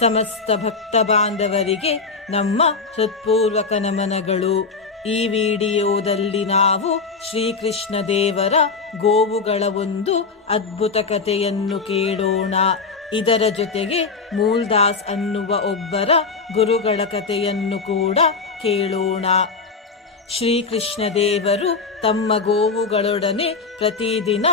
ಸಮಸ್ತ ಭಕ್ತ ಬಾಂಧವರಿಗೆ ನಮ್ಮ ಹೃತ್ಪೂರ್ವಕ ನಮನಗಳು. ಈ ವಿಡಿಯೋದಲ್ಲಿ ನಾವು ಶ್ರೀಕೃಷ್ಣ ದೇವರ ಗೋವುಗಳ ಒಂದು ಅದ್ಭುತ ಕಥೆಯನ್ನು ಕೇಳೋಣ. ಇದರ ಜೊತೆಗೆ ಮೂಲ್ದಾಸ್ ಅನ್ನುವ ಒಬ್ಬರ ಗುರುಗಳ ಕಥೆಯನ್ನು ಕೂಡ ಕೇಳೋಣ. ಶ್ರೀಕೃಷ್ಣ ದೇವರು ತಮ್ಮ ಗೋವುಗಳೊಡನೆ ಪ್ರತಿದಿನ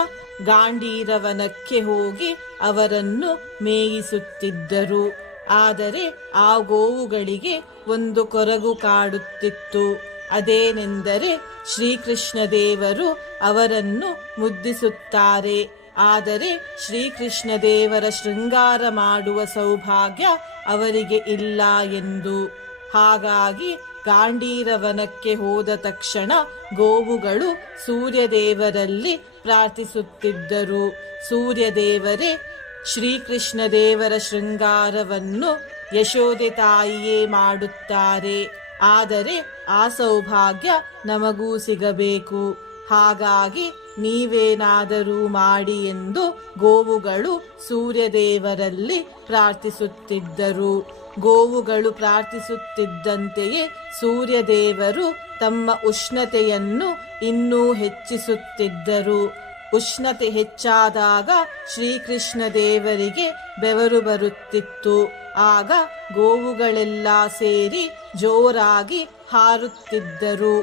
ಗಾಂಡೀರವನಕ್ಕೆ ಹೋಗಿ ಅವರನ್ನು ಮೇಯಿಸುತ್ತಿದ್ದರು. ಆದರೆ ಆ ಗೋವುಗಳಿಗೆ ಒಂದು ಕೊರಗು ಕಾಡುತ್ತಿತ್ತು. ಅದೇನೆಂದರೆ ಶ್ರೀಕೃಷ್ಣ ದೇವರು ಅವರನ್ನು ಮುದ್ದಿಸುತ್ತಾರೆ. ಆದರೆ ಶ್ರೀಕೃಷ್ಣ ದೇವರ ಶೃಂಗಾರ ಮಾಡುವ ಸೌಭಾಗ್ಯ ಅವರಿಗೆ ಇಲ್ಲ ಎಂದು. ಹಾಗಾಗಿ ಗಾಂಡೀರವನಕ್ಕೆ ಹೋದ ತಕ್ಷಣ ಗೋವುಗಳು ಸೂರ್ಯದೇವರಲ್ಲಿ ಪ್ರಾರ್ಥಿಸುತ್ತಿದ್ದರು. ಸೂರ್ಯದೇವರೇ ಶ್ರೀಕೃಷ್ಣ ದೇವರ ಶೃಂಗಾರವನ್ನು ಯಶೋದೆ ತಾಯಿಯೇ ಮಾಡುತ್ತಾರೆ. ಆದರೆ ಆ ಸೌಭಾಗ್ಯ ನಮಗೂ ಸಿಗಬೇಕು. ಹಾಗಾಗಿ ನೀವೇನಾದರೂ ಮಾಡಿ ಎಂದು ಗೋವುಗಳು ಸೂರ್ಯದೇವರಲ್ಲಿ ಪ್ರಾರ್ಥಿಸುತ್ತಿದ್ದರು. ಗೋವುಗಳು ಪ್ರಾರ್ಥಿಸುತ್ತಿದ್ದಂತೆಯೇ ಸೂರ್ಯದೇವರು ತಮ್ಮ ಉಷ್ಣತೆಯನ್ನು ಇನ್ನೂ ಹೆಚ್ಚಿಸುತ್ತಿದ್ದರು. ಉಷ್ಣತೆ ಹೆಚ್ಚಾದಾಗ ಶ್ರೀಕೃಷ್ಣ ದೇವರಿಗೆ ಬೆವರು ಬರುತ್ತಿತ್ತು. ಆಗ ಗೋವುಗಳೆಲ್ಲ ಸೇರಿ ಜೋರಾಗಿ ಹಾರುತ್ತಿದ್ದರು.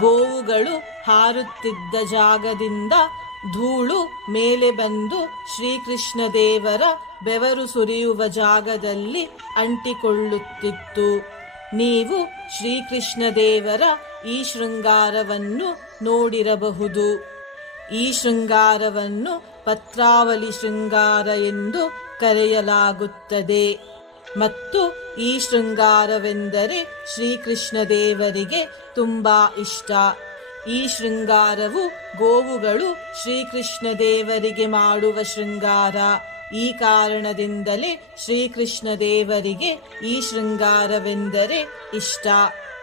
ಗೋವುಗಳು ಹಾರುತ್ತಿದ್ದ ಜಾಗದಿಂದ ಧೂಳು ಮೇಲೆ ಬಂದು ಶ್ರೀಕೃಷ್ಣ ದೇವರ ಬೆವರು ಸುರಿಯುವ ಜಾಗದಲ್ಲಿ ಅಂಟಿಕೊಳ್ಳುತ್ತಿತ್ತು. ನೀವು ಶ್ರೀಕೃಷ್ಣ ದೇವರ ಈ ಶೃಂಗಾರವನ್ನು ನೋಡಿರಬಹುದು. ಈ ಶೃಂಗಾರವನ್ನು ಪತ್ರಾವಲಿ ಶೃಂಗಾರ ಎಂದು ಕರೆಯಲಾಗುತ್ತದೆ. ಮತ್ತು ಈ ಶೃಂಗಾರವೆಂದರೆ ಶ್ರೀಕೃಷ್ಣ ದೇವರಿಗೆ ತುಂಬಾ ಇಷ್ಟ. ಈ ಶೃಂಗಾರವು ಗೋವುಗಳು ಶ್ರೀಕೃಷ್ಣ ದೇವರಿಗೆ ಮಾಡುವ ಶೃಂಗಾರ. ಈ ಕಾರಣದಿಂದಲೇ ಶ್ರೀಕೃಷ್ಣ ದೇವರಿಗೆ ಈ ಶೃಂಗಾರವೆಂದರೆ ಇಷ್ಟ.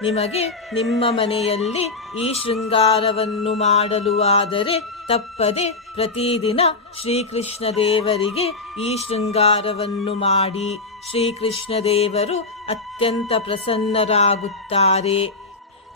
ನಿಮಗೆ ನಿಮ್ಮ ಮನೆಯಲ್ಲಿ ಈ ಶೃಂಗಾರವನ್ನು ಮಾಡಲು ಆದರೆ ತಪ್ಪದೆ ಪ್ರತಿದಿನ ಶ್ರೀಕೃಷ್ಣ ದೇವರಿಗೆ ಈ ಶೃಂಗಾರವನ್ನು ಮಾಡಿ ಶ್ರೀಕೃಷ್ಣ ದೇವರು ಅತ್ಯಂತ ಪ್ರಸನ್ನರಾಗುತ್ತಾರೆ.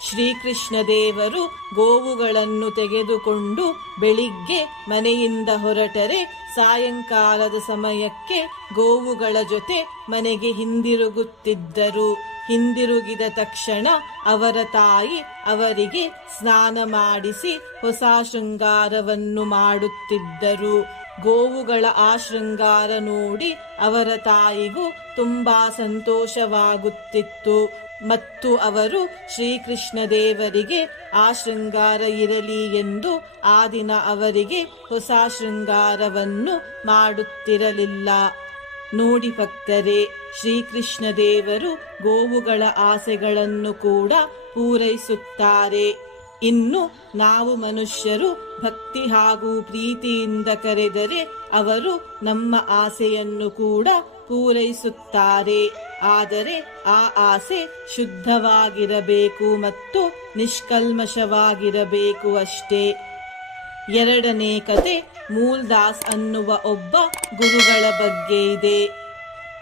ಶ್ರೀಕೃಷ್ಣ ದೇವರು ಗೋವುಗಳನ್ನು ತೆಗೆದುಕೊಂಡು ಬೆಳಿಗ್ಗೆ ಮನೆಯಿಂದ ಹೊರಟರೆ ಸಾಯಂಕಾಲದ ಸಮಯಕ್ಕೆ ಗೋವುಗಳ ಜೊತೆ ಮನೆಗೆ ಹಿಂದಿರುಗುತ್ತಿದ್ದರು. ಹಿಂದಿರುಗಿದ ತಕ್ಷಣ ಅವರ ತಾಯಿ ಅವರಿಗೆ ಸ್ನಾನ ಮಾಡಿಸಿ ಹೊಸ ಶೃಂಗಾರವನ್ನು ಮಾಡುತ್ತಿದ್ದರು. ಗೋವುಗಳ ಆ ಶೃಂಗಾರ ನೋಡಿ ಅವರ ತಾಯಿಗೂ ತುಂಬಾ ಸಂತೋಷವಾಗುತ್ತಿತ್ತು. ಮತ್ತು ಅವರು ಶ್ರೀಕೃಷ್ಣ ದೇವರಿಗೆ ಆ ಶೃಂಗಾರ ಇರಲಿ ಎಂದು ಆ ದಿನ ಅವರಿಗೆ ಹೊಸ ಶೃಂಗಾರವನ್ನು ಮಾಡುತ್ತಿರಲಿಲ್ಲ. ನೋಡಿ ಭಕ್ತರೇ ಶ್ರೀಕೃಷ್ಣ ದೇವರು ಗೋವುಗಳ ಆಸೆಗಳನ್ನು ಕೂಡ ಪೂರೈಸುತ್ತಾರೆ. ಇನ್ನು ನಾವು ಮನುಷ್ಯರು ಭಕ್ತಿ ಹಾಗೂ ಪ್ರೀತಿಯಿಂದ ಕರೆದರೆ ಅವರು ನಮ್ಮ ಆಸೆಯನ್ನು ಕೂಡ ಪೂರೈಸುತ್ತಾರೆ. ಆದರೆ ಆ ಆಸೆ ಶುದ್ಧವಾಗಿರಬೇಕು ಮತ್ತು ನಿಷ್ಕಲ್ಮಶವಾಗಿರಬೇಕು ಅಷ್ಟೇ. ಎರಡನೇ ಕತೆ ಮೂಲ್ದಾಸ್ ಅನ್ನುವ ಒಬ್ಬ ಗುರುಗಳ ಬಗ್ಗೆ ಇದೆ.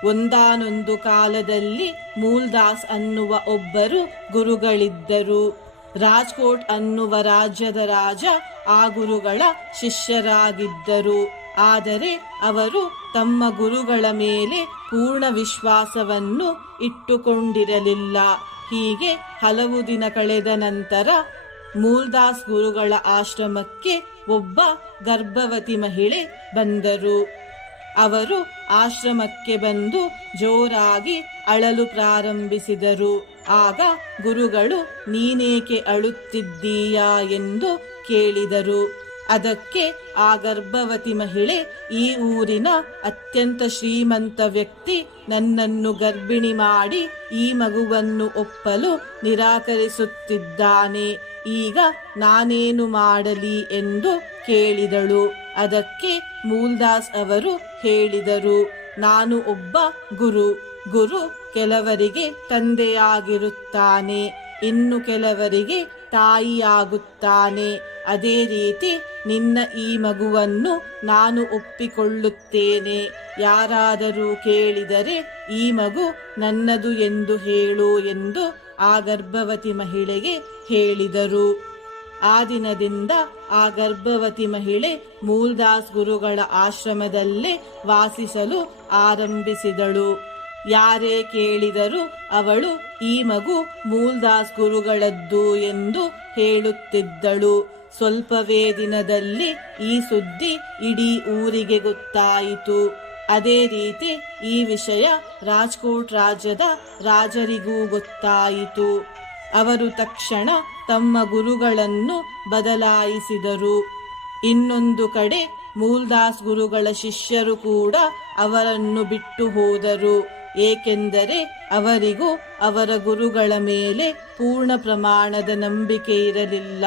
ಒಂದಾನೊಂದು ಕಾಲದಲ್ಲಿ ಮೂಲ್ದಾಸ್ ಅನ್ನುವ ಒಬ್ಬರು ಗುರುಗಳಿದ್ದರು. ರಾಜ್ಕೋಟ್ ಅನ್ನುವ ರಾಜ್ಯದ ರಾಜ ಆ ಗುರುಗಳ ಶಿಷ್ಯರಾಗಿದ್ದರು. ಆದರೆ ಅವರು ತಮ್ಮ ಗುರುಗಳ ಮೇಲೆ ಪೂರ್ಣ ವಿಶ್ವಾಸವನ್ನು ಇಟ್ಟುಕೊಂಡಿರಲಿಲ್ಲ. ಹೀಗೆ ಹಲವು ದಿನ ಕಳೆದ ನಂತರ ಮೂಲ್ದಾಸ್ ಗುರುಗಳ ಆಶ್ರಮಕ್ಕೆ ಒಬ್ಬ ಗರ್ಭವತಿ ಮಹಿಳೆ ಬಂದರು. ಅವರು ಆಶ್ರಮಕ್ಕೆ ಬಂದು ಜೋರಾಗಿ ಅಳಲು ಪ್ರಾರಂಭಿಸಿದರು. ಆಗ ಗುರುಗಳು, ನೀನೇಕೆ ಅಳುತ್ತಿದ್ದೀಯಾ ಎಂದು ಕೇಳಿದರು. ಅದಕ್ಕೆ ಆ ಗರ್ಭವತಿ ಮಹಿಳೆ, ಈ ಊರಿನ ಅತ್ಯಂತ ಶ್ರೀಮಂತ ವ್ಯಕ್ತಿ ನನ್ನನ್ನು ಗರ್ಭಿಣಿ ಮಾಡಿ ಈ ಮಗುವನ್ನು ಒಪ್ಪಲು ನಿರಾಕರಿಸುತ್ತಿದ್ದಾನೆ. ಈಗ ನಾನೇನು ಮಾಡಲಿ ಎಂದು ಕೇಳಿದಳು. ಅದಕ್ಕೆ ಮೂಲ್ದಾಸ್ ಅವರು ಹೇಳಿದರು, ನಾನು ಒಬ್ಬ ಗುರು. ಗುರು ಕೆಲವರಿಗೆ ತಂದೆಯಾಗಿರುತ್ತಾನೆ. ಇನ್ನು ಕೆಲವರಿಗೆ ತಾಯಿಯಾಗುತ್ತಾನೆ. ಅದೇ ರೀತಿ ನಿನ್ನ ಈ ಮಗುವನ್ನು ನಾನು ಒಪ್ಪಿಕೊಳ್ಳುತ್ತೇನೆ. ಯಾರಾದರೂ ಕೇಳಿದರೆ ಈ ಮಗು ನನ್ನದು ಎಂದು ಹೇಳು ಎಂದು ಆ ಗರ್ಭವತಿ ಮಹಿಳೆಗೆ ಹೇಳಿದರು. ಆ ದಿನದಿಂದ ಆ ಗರ್ಭವತಿ ಮಹಿಳೆ ಮೂಲ್ದಾಸ್ ಗುರುಗಳ ಆಶ್ರಮದಲ್ಲೇ ವಾಸಿಸಲು ಆರಂಭಿಸಿದಳು. ಯಾರೇ ಕೇಳಿದರೂ ಅವಳು ಈ ಮಗು ಮೂಲ್ದಾಸ್ ಗುರುಗಳದ್ದು ಎಂದು ಹೇಳುತ್ತಿದ್ದಳು. ಸ್ವಲ್ಪವೇ ದಿನದಲ್ಲಿ ಈ ಸುದ್ದಿ ಇಡೀ ಊರಿಗೆ ಗೊತ್ತಾಯಿತು. ಅದೇ ರೀತಿ ಈ ವಿಷಯ ರಾಜ್ಕೋಟ್ ರಾಜ್ಯದ ರಾಜರಿಗೂ ಗೊತ್ತಾಯಿತು. ಅವರು ತಕ್ಷಣ ತಮ್ಮ ಗುರುಗಳನ್ನು ಬದಲಾಯಿಸಿದರು. ಇನ್ನೊಂದು ಕಡೆ ಮೂಲ್ದಾಸ್ ಗುರುಗಳ ಶಿಷ್ಯರು ಕೂಡ ಅವರನ್ನು ಬಿಟ್ಟು ಹೋದರು. ಏಕೆಂದರೆ ಅವರಿಗೂ ಅವರ ಗುರುಗಳ ಮೇಲೆ ಪೂರ್ಣ ಪ್ರಮಾಣದ ನಂಬಿಕೆ ಇರಲಿಲ್ಲ.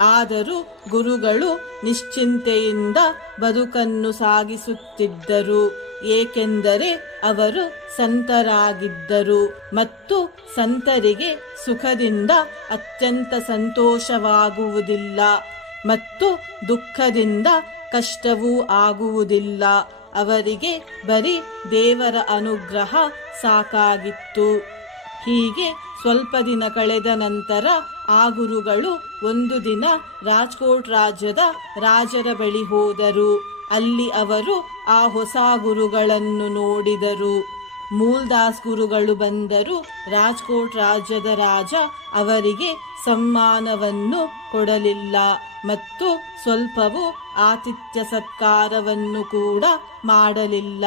ಆದರೂ ಗುರುಗಳು ನಿಶ್ಚಿಂತೆಯಿಂದ ಬದುಕನ್ನು ಸಾಗಿಸುತ್ತಿದ್ದರು. ಏಕೆಂದರೆ ಅವರು ಸಂತರಾಗಿದ್ದರು ಮತ್ತು ಸಂತರಿಗೆ ಸುಖದಿಂದ ಅತ್ಯಂತ ಸಂತೋಷವಾಗುವುದಿಲ್ಲ ಮತ್ತು ದುಃಖದಿಂದ ಕಷ್ಟವೂ ಆಗುವುದಿಲ್ಲ. ಅವರಿಗೆ ಬರೀ ದೇವರ ಅನುಗ್ರಹ ಸಾಕಾಗಿತ್ತು. ಹೀಗೆ ಸ್ವಲ್ಪ ದಿನ ಕಳೆದ ನಂತರ ಆ ಗುರುಗಳು ಒಂದು ದಿನ ರಾಜ್ಕೋಟ್ ರಾಜ್ಯದ ರಾಜರ ಬಳಿ ಹೋದರು. ಅಲ್ಲಿ ಅವರು ಆ ಹೊಸ ಗುರುಗಳನ್ನು ನೋಡಿದರು. ಮೂಲ್ದಾಸ್ ಗುರುಗಳು ಬಂದರು. ರಾಜ್ಕೋಟ್ ರಾಜ್ಯದ ರಾಜ ಅವರಿಗೆ ಸಮ್ಮಾನವನ್ನು ಕೊಡಲಿಲ್ಲ ಮತ್ತು ಸ್ವಲ್ಪವೂ ಆತಿಥ್ಯ ಸತ್ಕಾರವನ್ನು ಕೂಡ ಮಾಡಲಿಲ್ಲ.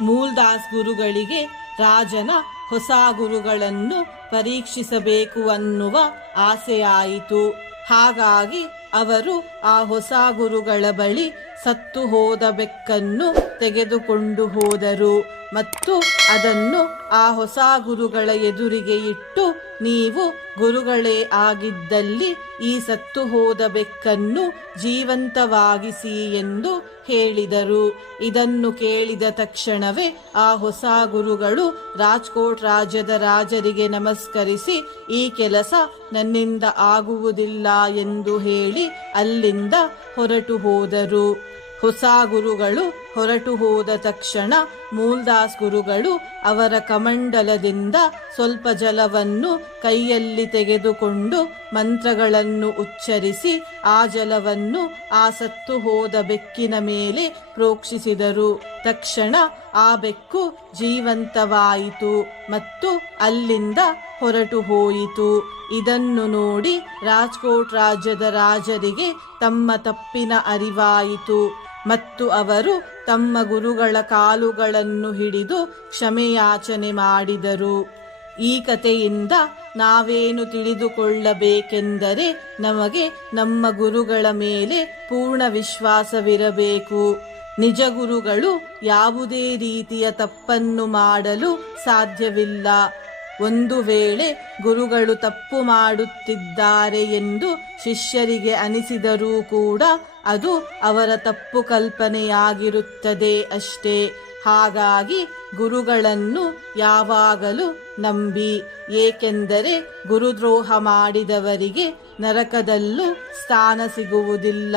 ಮೂಲ್ದಾಸ್ ಗುರುಗಳಿಗೆ ರಾಜನ ಹೊಸ ಗುರುಗಳನ್ನು ಪರೀಕ್ಷಿಸಬೇಕು ಅನ್ನುವ ಆಸೆಯಾಯಿತು. ಹಾಗಾಗಿ ಅವರು ಆ ಹೊಸ ಗುರುಗಳ ಬಳಿ ಸತ್ತು ಹೋದ ಬೆಕ್ಕನ್ನು ತೆಗೆದುಕೊಂಡು ಹೋದರು. ಮತ್ತು ಅದನ್ನು ಆ ಹೊಸ ಗುರುಗಳ ಎದುರಿಗೆ ಇಟ್ಟು ನೀವು ಗುರುಗಳೇ ಆಗಿದ್ದಲ್ಲಿ ಈ ಸತ್ತು ಹೋದ ಬೆಕ್ಕನ್ನು ಜೀವಂತವಾಗಿಸಿ ಎಂದು ಹೇಳಿದರು. ಇದನ್ನು ಕೇಳಿದ ತಕ್ಷಣವೇ ಆ ಹೊಸ ಗುರುಗಳು ರಾಜ್ಕೋಟ್ ರಾಜ್ಯದ ರಾಜರಿಗೆ ನಮಸ್ಕರಿಸಿ, ಈ ಕೆಲಸ ನನ್ನಿಂದ ಆಗುವುದಿಲ್ಲ ಎಂದು ಹೇಳಿ ಅಲ್ಲಿಂದ ಹೊರಟು ಹೋದರು. ಹೊಸ ಗುರುಗಳು ಹೊರಟು ಹೋದ ತಕ್ಷಣ ಮೂಲ್ದಾಸ್ ಗುರುಗಳು ಅವರ ಕಮಂಡಲದಿಂದ ಸ್ವಲ್ಪ ಜಲವನ್ನು ಕೈಯಲ್ಲಿ ತೆಗೆದುಕೊಂಡು ಮಂತ್ರಗಳನ್ನು ಉಚ್ಚರಿಸಿ ಆ ಜಲವನ್ನು ಆ ಸತ್ತು ಹೋದ ಬೆಕ್ಕಿನ ಮೇಲೆ ಪ್ರೋಕ್ಷಿಸಿದರು. ತಕ್ಷಣ ಆ ಬೆಕ್ಕು ಜೀವಂತವಾಯಿತು ಮತ್ತು ಅಲ್ಲಿಂದ ಹೊರಟು ಹೋಯಿತು. ಇದನ್ನು ನೋಡಿ ರಾಜ್ಕೋಟ್ ರಾಜ್ಯದ ರಾಜರಿಗೆ ತಮ್ಮ ತಪ್ಪಿನ ಅರಿವಾಯಿತು. ಮತ್ತು ಅವರು ತಮ್ಮ ಗುರುಗಳ ಕಾಲುಗಳನ್ನು ಹಿಡಿದು ಕ್ಷಮೆಯಾಚನೆ ಮಾಡಿದರು. ಈ ಕಥೆಯಿಂದ ನಾವೇನು ತಿಳಿದುಕೊಳ್ಳಬೇಕೆಂದರೆ ನಮಗೆ ನಮ್ಮ ಗುರುಗಳ ಮೇಲೆ ಪೂರ್ಣ ವಿಶ್ವಾಸವಿರಬೇಕು. ನಿಜ ಗುರುಗಳು ಯಾವುದೇ ರೀತಿಯ ತಪ್ಪನ್ನು ಮಾಡಲು ಸಾಧ್ಯವಿಲ್ಲ. ಒಂದು ವೇಳೆ ಗುರುಗಳು ತಪ್ಪು ಮಾಡುತ್ತಿದ್ದಾರೆ ಎಂದು ಶಿಷ್ಯರಿಗೆ ಅನಿಸಿದರೂ ಕೂಡ ಅದು ಅವರ ತಪ್ಪು ಕಲ್ಪನೆಯಾಗಿರುತ್ತದೆ ಅಷ್ಟೇ. ಹಾಗಾಗಿ ಗುರುಗಳನ್ನು ಯಾವಾಗಲೂ ನಂಬಿ, ಏಕೆಂದರೆ ಗುರುದ್ರೋಹ ಮಾಡಿದವರಿಗೆ ನರಕದಲ್ಲೂ ಸ್ಥಾನ ಸಿಗುವುದಿಲ್ಲ.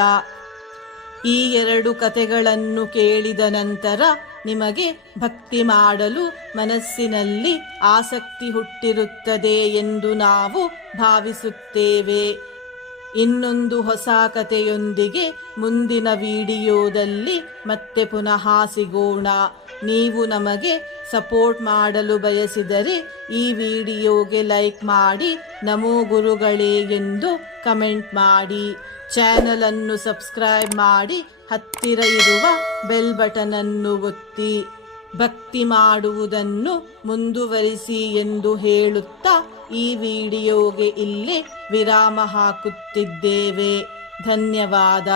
ಈ ಎರಡು ಕಥೆಗಳನ್ನು ಕೇಳಿದ ನಂತರ ನಿಮಗೆ ಭಕ್ತಿ ಮಾಡಲು ಮನಸ್ಸಿನಲ್ಲಿ ಆಸಕ್ತಿ ಹುಟ್ಟಿರುತ್ತದೆ ಎಂದು ನಾವು ಭಾವಿಸುತ್ತೇವೆ. ಇನ್ನೊಂದು ಹೊಸ ಕಥೆಯೊಂದಿಗೆ ಮುಂದಿನ ವಿಡಿಯೋದಲ್ಲಿ ಮತ್ತೆ ಪುನಃ ಸಿಗೋಣ. ನೀವು ನಮಗೆ ಸಪೋರ್ಟ್ ಮಾಡಲು ಬಯಸಿದರೆ ಈ ವಿಡಿಯೋಗೆ ಲೈಕ್ ಮಾಡಿ. ನಮೋ ಗುರುಗಳೇ ಎಂದು ಕಮೆಂಟ್ ಮಾಡಿ ಚಾನಲ್ ಅನ್ನು ಸಬ್ಸ್ಕ್ರೈಬ್ ಮಾಡಿ, ಹತ್ತಿರ ಇರುವ ಬೆಲ್ ಬಟನ್ ಅನ್ನು ಒತ್ತಿ, ಭಕ್ತಿ ಮಾಡುವುದನ್ನು ಮುಂದುವರಿಸಿ ಎಂದು ಹೇಳುತ್ತಾ ಈ ವಿಡಿಯೋಗೆ ಇಲ್ಲಿ ವಿರಾಮ ಹಾಕುತ್ತಿದ್ದೇವೆ. ಧನ್ಯವಾದ.